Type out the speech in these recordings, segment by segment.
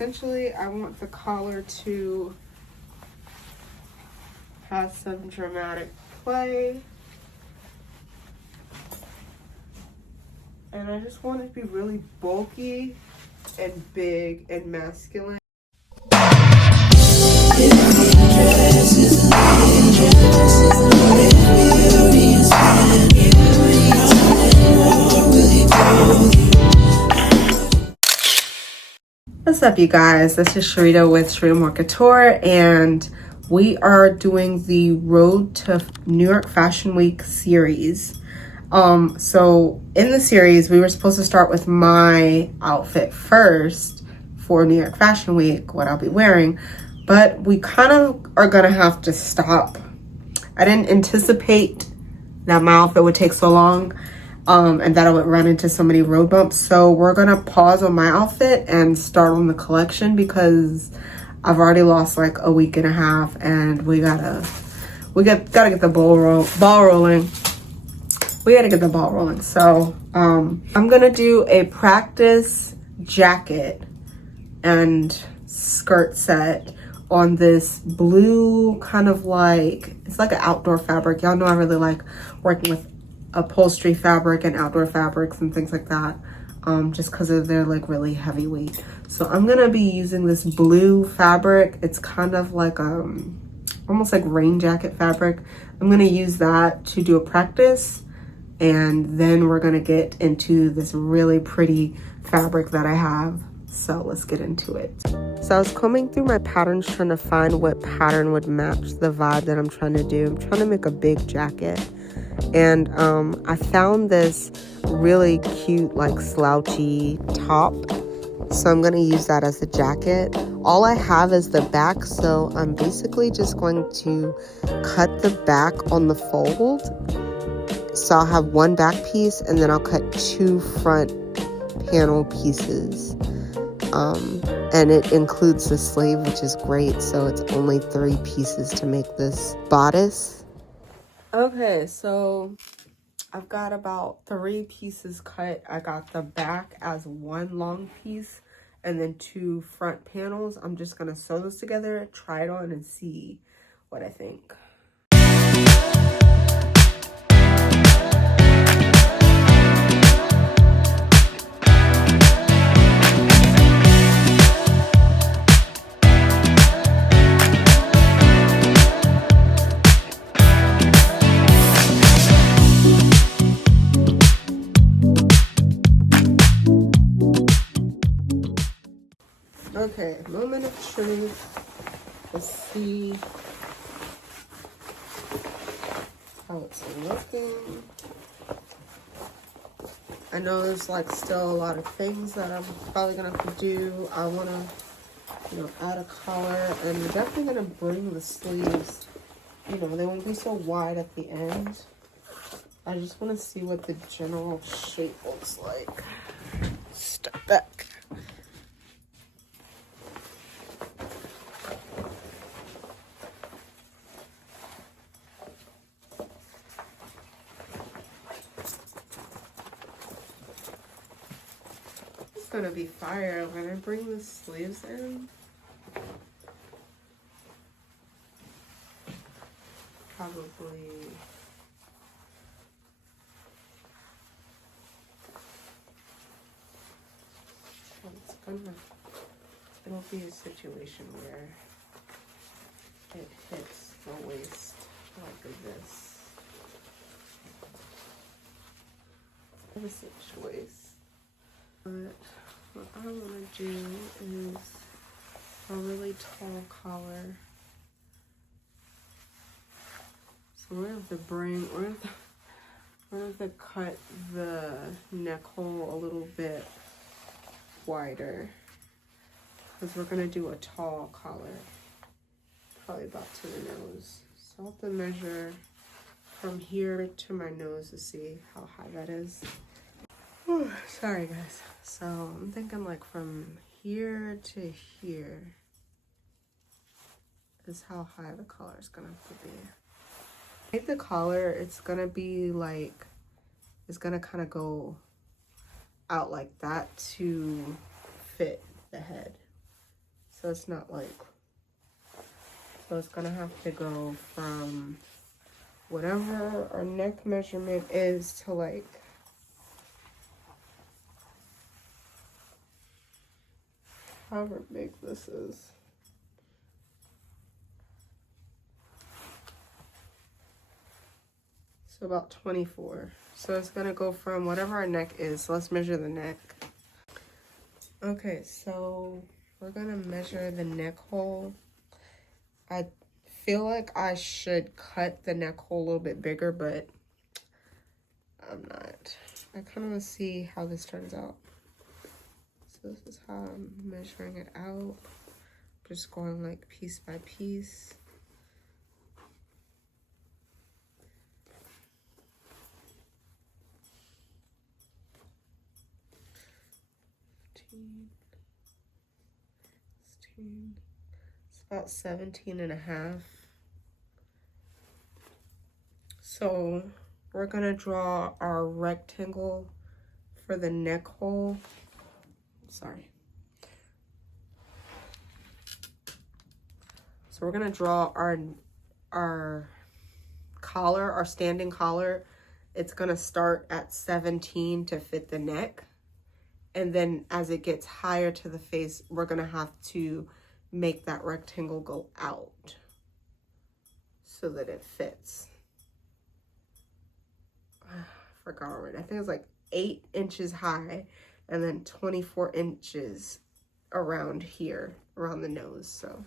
essentially I want the collar to have some dramatic play. And I just want it to be really bulky and big and masculine. What's up, you guys? This is Sharita with Sharita More Couture, and we are doing the Road to New York Fashion Week series. So in the series, we were supposed to start with my outfit first for New York Fashion Week, what I'll be wearing, but we kind of are gonna have to stop. I didn't anticipate that my outfit would take so long, and that I would run into so many road bumps. So we're gonna pause on my outfit and start on the collection because I've already lost like a week and a half, and we gotta get the ball rolling. We gotta get the ball rolling. So I'm gonna do a practice jacket and skirt set on this blue kind of like, it's like an outdoor fabric. Y'all know I really like working with upholstery fabric and outdoor fabrics and things like that, just because they're like really heavyweight. So I'm gonna be using this blue fabric. It's kind of like almost like rain jacket fabric. I'm gonna use that to do a practice, and then we're gonna get into this really pretty fabric that I have. So let's get into it. So I was combing through my patterns trying to find what pattern would match the vibe that I'm trying to do. I'm trying to make a big jacket, and I found this really cute like slouchy top, so I'm going to use that as the jacket. All I have is the back, so I'm basically just going to cut the back on the fold. So I'll have one back piece, and then I'll cut two front panel pieces, and it includes the sleeve, which is great. So it's only 3 pieces to make this bodice. Okay, so I've got about 3 pieces cut. I got the back as one long piece and then 2 front panels. I'm just gonna sew this together, try it on, and see what I think. Okay, moment of truth. Let's see how it's looking. I know there's like still a lot of things that I'm probably gonna have to do. I wanna, add a collar, and we're definitely gonna bring the sleeves. They won't be so wide at the end. I just wanna see what the general shape looks like. Step back. Gonna be fire when I bring the sleeves in. Probably it'll be a situation where it hits the waist like this. This is waist. But what I want to do is a really tall collar. So we're going to have to cut the neck hole a little bit wider, because we're going to do a tall collar, probably about to the nose. So I'll have to measure from here to my nose to see how high that is. Sorry guys. So I'm thinking like from here to here is how high the collar is gonna have to be. I think the collar, it's gonna be like, it's gonna kind of go out like that to fit the head. So it's not like, so it's gonna have to go from whatever our neck measurement is to like however big this is. So about 24. So it's gonna go from whatever our neck is. So let's measure the neck. Okay, so we're gonna measure the neck hole. I feel like I should cut the neck hole a little bit bigger, but I'm not. I kind of want to see how this turns out. So this is how I'm measuring it out. Just going like piece by piece. It's about 17 and a half. So we're gonna draw our rectangle for the neck hole. Sorry. So we're gonna draw our collar, our standing collar. It's gonna start at 17 to fit the neck. And then as it gets higher to the face, we're gonna have to make that rectangle go out so that it fits. I forgot already. I think it's like 8 inches high and then 24 inches around here, around the nose. So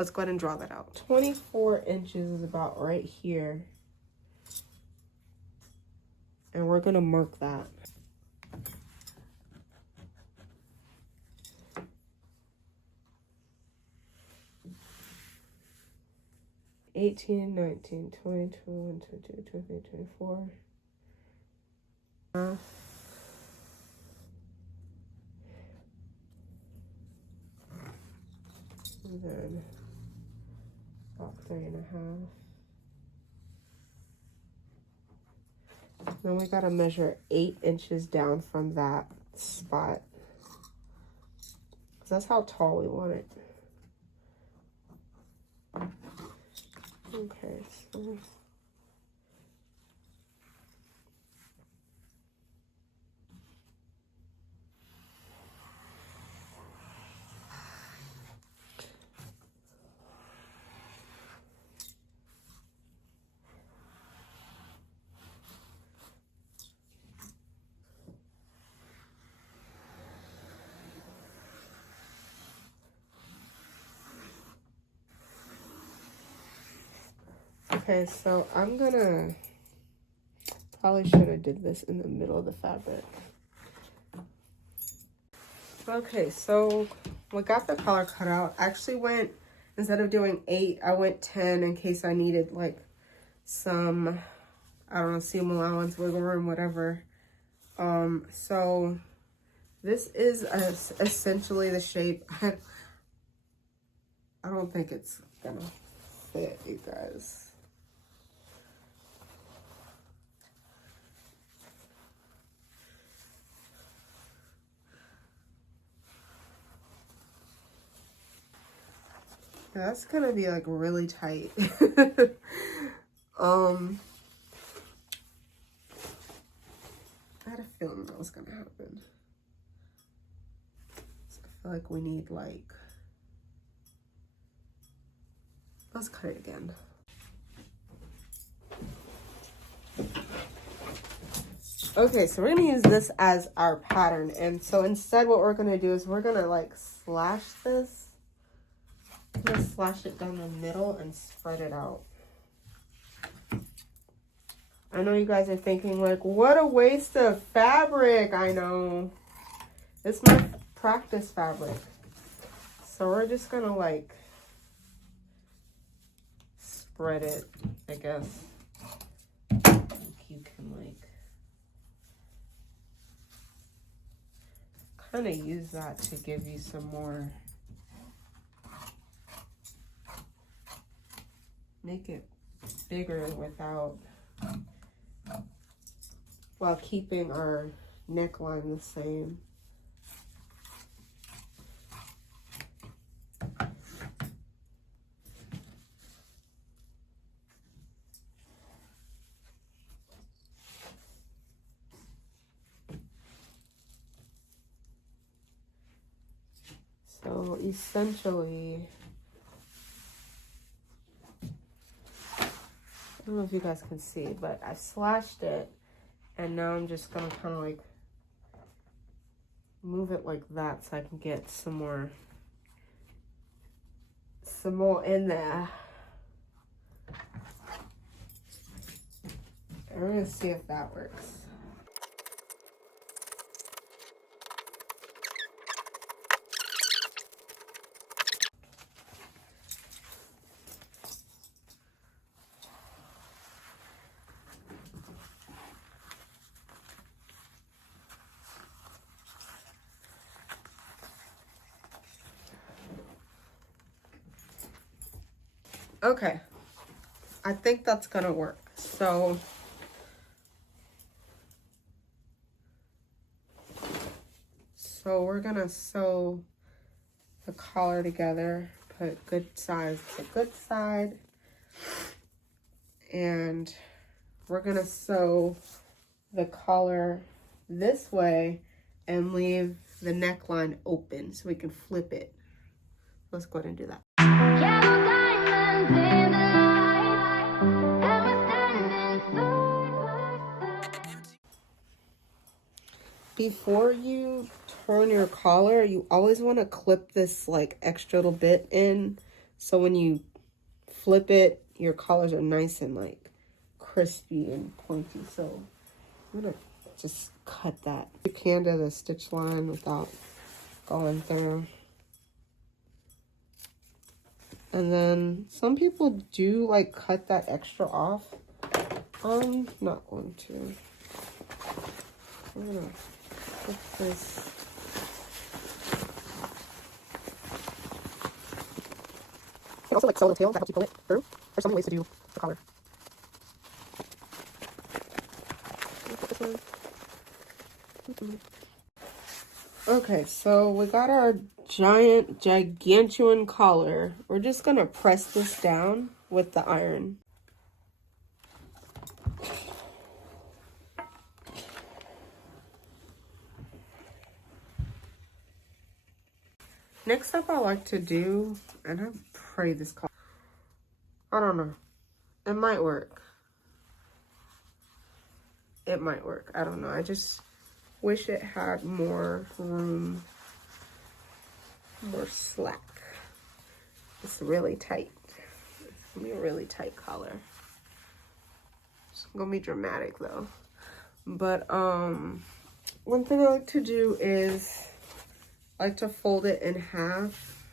let's go ahead and draw that out. 24 inches is about right here. And we're gonna mark that. 18, 19, 20, 21, 22, 23, 24. And then about 3.5. Then we gotta measure 8 inches down from that spot. Because that's how tall we want it. Okay, so okay, so I'm gonna probably should have did this in the middle of the fabric. Okay, so we got the collar cut out. I actually went, instead of doing 8, I went 10 in case I needed like some, I don't know, seam allowance, wiggle room, whatever. So this is essentially the shape. I don't think it's gonna fit, you guys. That's gonna be like really tight. I had a feeling that was gonna happen. So I feel like we need like, let's cut it again. Okay, so we're gonna use this as our pattern. And so instead what we're gonna do is we're gonna like slash this. I'm gonna slash it down the middle and spread it out. I know you guys are thinking like, what a waste of fabric. I know. It's my practice fabric. So we're just gonna like spread it, I guess. You can like kind of use that to give you some more, make it bigger without, while keeping our neckline the same. So essentially, I don't know if you guys can see, but I slashed it, and now I'm just gonna kind of like move it like that so I can get some more in there. And we're gonna see if that works. Okay, I think that's gonna work. So we're gonna sew the collar together, put good side to good side, and we're gonna sew the collar this way and leave the neckline open so we can flip it. Let's go ahead and do that. Before you turn your collar, you always want to clip this like extra little bit in, so when you flip it, your collars are nice and like crispy and pointy. So I'm gonna just cut that. You can do the stitch line without going through. And then some people do like cut that extra off. I'm not going to. I'm gonna put this. You can also like sew the tail, that helps you pull it through. There's so many ways to do the collar. Okay, so we got our gigantuan collar. We're just gonna press this down with the iron. Next up, I like to do, and I pray this collar, I don't know, it might work. It might work, I don't know. I just wish it had more room, more slack. It's really tight. It's gonna be a really tight collar. It's gonna be dramatic though. But one thing I like to do is I like to fold it in half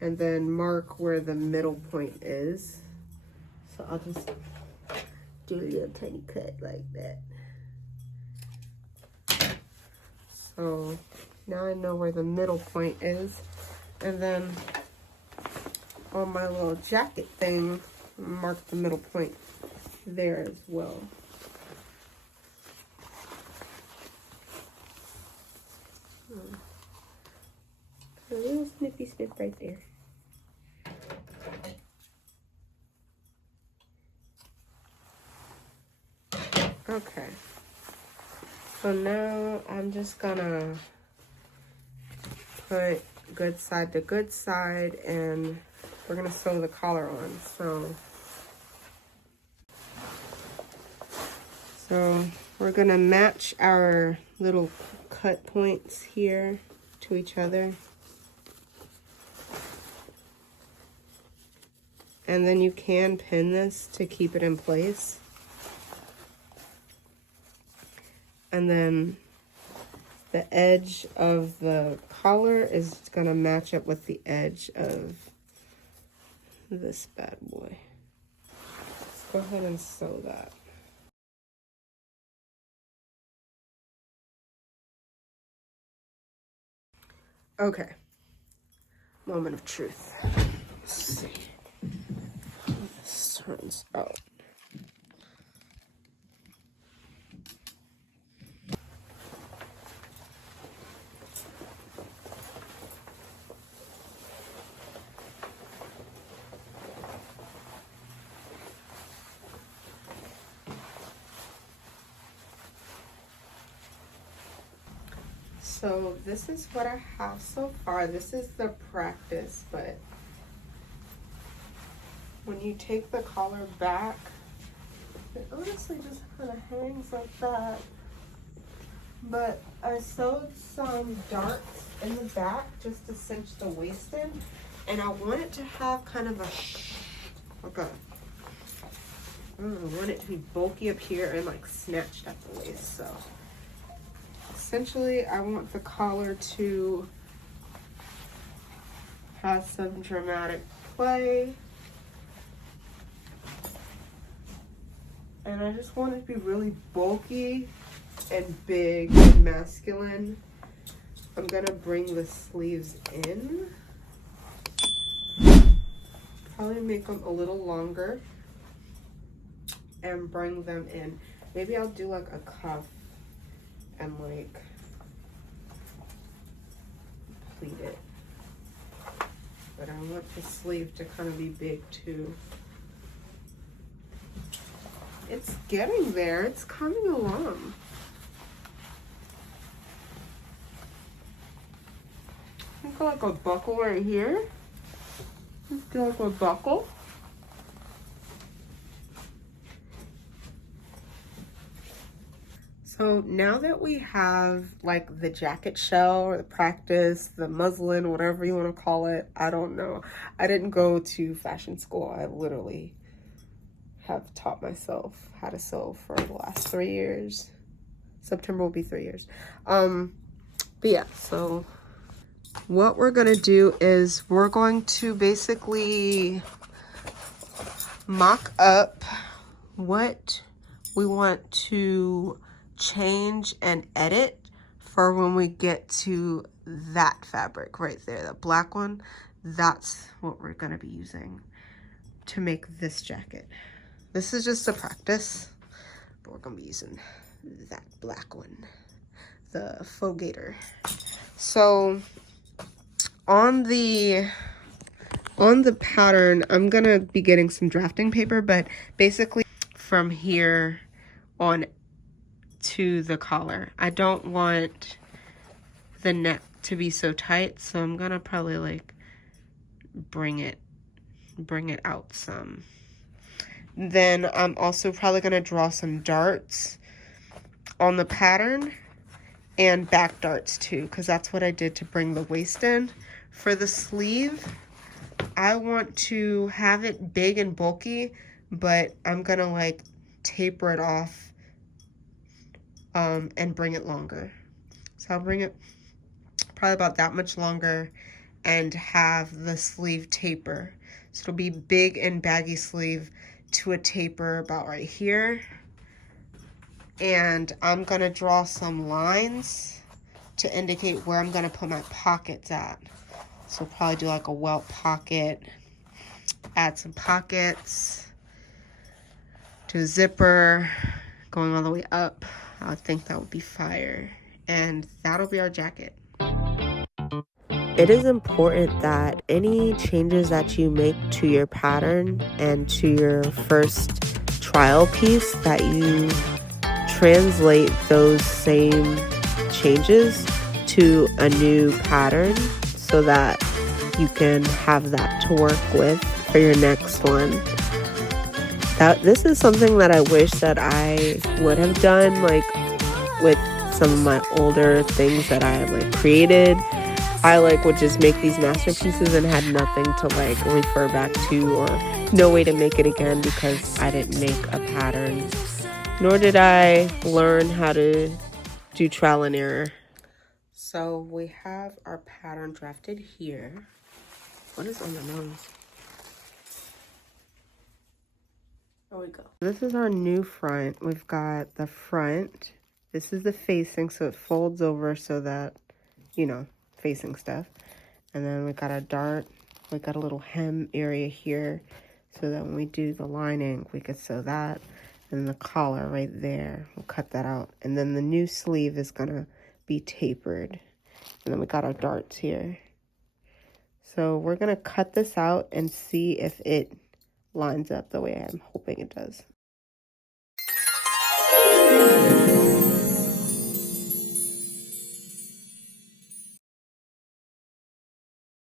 and then mark where the middle point is. So I'll just do a little tiny cut like that. So now I know where the middle point is. And then on my little jacket thing, mark the middle point there as well. A little snippy snip right there. Okay, so now I'm just gonna put good side to good side and we're gonna sew the collar on. So we're gonna match our little cut points here to each other. And then you can pin this to keep it in place. And then the edge of the collar is gonna match up with the edge of this bad boy. Let's go ahead and sew that. Okay, moment of truth. Let's see how this turns out. So this is what I have so far. This is the practice, but when you take the collar back, it honestly just kind of hangs like that. But I sewed some darts in the back just to cinch the waist in, and I want it to have kind of a, like a, I don't know, I want it to be bulky up here and like snatched at the waist. So essentially I want the collar to have some dramatic play. And I just want it to be really bulky and big and masculine. I'm gonna bring the sleeves in. Probably make them a little longer and bring them in. Maybe I'll do like a cuff and like pleat it. But I want the sleeve to kind of be big too. It's getting there, it's coming along. I think like a buckle right here. Let's do like a buckle. So now that we have like the jacket shell or the practice, the muslin, whatever you want to call it, I don't know. I didn't go to fashion school. I literally have taught myself how to sew for the last 3 years. September will be 3 years. But yeah, so what we're gonna do is we're going to basically mock up what we want to change and edit for when we get to that fabric right there, the black one. That's what we're gonna be using to make this jacket. This is just a practice, but we're gonna be using that black one, the faux gator. So on the pattern, I'm gonna be getting some drafting paper, but basically from here on to the collar, I don't want the neck to be so tight, so I'm gonna probably like bring it out some. Then I'm also probably gonna draw some darts on the pattern and back darts too, because that's what I did to bring the waist in. For the sleeve, I want to have it big and bulky, but I'm gonna like taper it off and bring it longer. So I'll bring it probably about that much longer and have the sleeve taper. So it'll be big and baggy sleeve to a taper about right here. And I'm gonna draw some lines to indicate where I'm gonna put my pockets at. So probably do like a welt pocket, add some pockets, do a zipper going all the way up. I think that would be fire. And that'll be our jacket. It is important that any changes that you make to your pattern and to your first trial piece, that you translate those same changes to a new pattern so that you can have that to work with for your next one. This is something that I wish that I would have done, like with some of my older things that I like created. I like would just make these masterpieces and had nothing to like refer back to or no way to make it again because I didn't make a pattern, nor did I learn how to do trial and error. So we have our pattern drafted here. What is on the nose? There we go. This is our new front. We've got the front. This is the facing, so it folds over so that, you know, facing stuff. And then we got a dart. We got a little hem area here so that when we do the lining, we could sew that. And the collar right there, we'll cut that out. And then the new sleeve is gonna be tapered. And then we got our darts here. So we're gonna cut this out and see if it lines up the way I'm hoping it does.